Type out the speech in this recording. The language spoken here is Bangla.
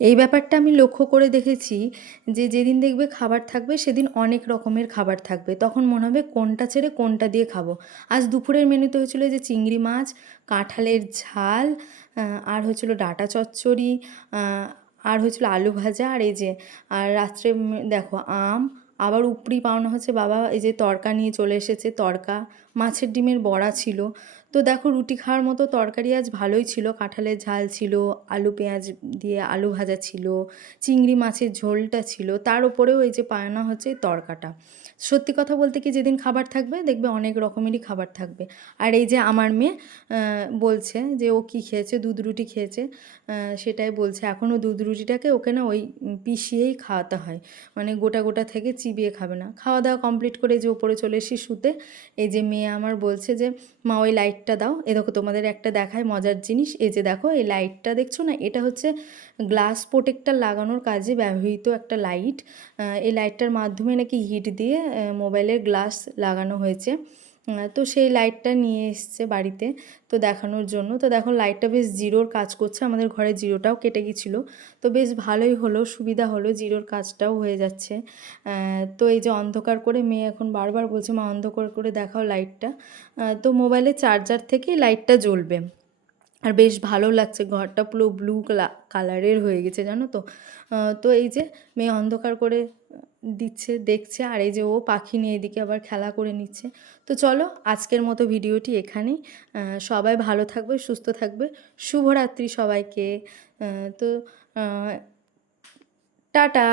এই ব্যাপারটা আমি লক্ষ্য করে দেখেছি যে যেদিন দেখবে খাবার থাকবে সেদিন অনেক রকমের খাবার থাকবে। তখন মনে হবে কোনটা ছেড়ে কোনটা দিয়ে খাবো। আজ দুপুরের মেনুতে হয়েছিল যে চিংড়ি মাছ, কাঁঠালের ঝাল, আ আর হয়েছিল ডাঁটা চচ্চড়ি, আ আর হয়েছিল আলু ভাজা আর এই যে আর রাত্রে দেখো আম, আবার উপরি পাওনা হচ্ছে বাবা এই যে তড়কা নিয়ে চলে এসেছে তড়কা, মাছের ডিমের বড়া ছিল। তো দেখো রুটি খাওয়ার মতো তরকারি আজ ভালোই ছিল, কাঁঠালের ঝাল ছিল, আলু পেঁয়াজ দিয়ে আলু ভাজা ছিল, চিংড়ি মাছের ঝোলটা ছিল, তার ওপরেও এই যে পাওনা হচ্ছে এই তড়কাটা। সত্যি কথা বলতে কি যেদিন খাবার থাকবে দেখবে অনেক রকমেরই খাবার থাকবে। আর এই যে আমার মেয়ে বলছে যে ও কী খেয়েছে, দুধ রুটি খেয়েছে, সেটাই বলছে এখনও দুধ রুটিটাকে ওকে না ওই পিষিয়েই খাওয়াতে হয়, মানে গোটা গোটা থেকে চিবিয়ে খাবে না। খাওয়া দাওয়া কমপ্লিট করে যে ওপরে চলে এসেছি শুতে, এই যে মেয়ে আমার বলছে যে মা ওই লাইটটা দাও। এ দেখো তোমাদের একটা দেখায় মজার জিনিস, এই যে দেখো এই লাইটটা দেখছো না, এটা হচ্ছে গ্লাস প্রোটেক্টর লাগানোর কাজে ব্যবহৃত একটা লাইট। এই লাইটটার মাধ্যমে নাকি হিট দিয়ে মোবাইলের গ্লাস লাগানো হয়েছে। তো সেই লাইটটা নিয়ে এসছে বাড়িতে তো দেখানোর জন্য। তো দেখো লাইটটা বেশ জিরোর কাজ করছে, আমাদের ঘরে জিরোটাও কেটে গিয়েছিলো, তো বেশ ভালোই হলো, সুবিধা হলো, জিরোর কাজটাও হয়ে যাচ্ছে। তো এই যে অন্ধকার করে মেয়ে এখন বারবার বলছে মা অন্ধকার করে দেখাও লাইটটা। তো মোবাইলের চার্জার থেকেই লাইটটা জ্বলবে। আর বেশ ভালো লাগছে, ঘরটা পুরো ব্লু কালারের হয়ে গেছে জানো তো। তো এই যে মেয়ে অন্ধকার করে দিচ্ছে দেখছে, আর এই যে ও পাখি নিয়ে এদিকে আবার খেলা করে নিচ্ছে। তো চলো আজকের মতো ভিডিওটি এখানেই। সবাই ভালো থাকবে, সুস্থ থাকবে, শুভরাত্রি সবাইকে। তো টাটা।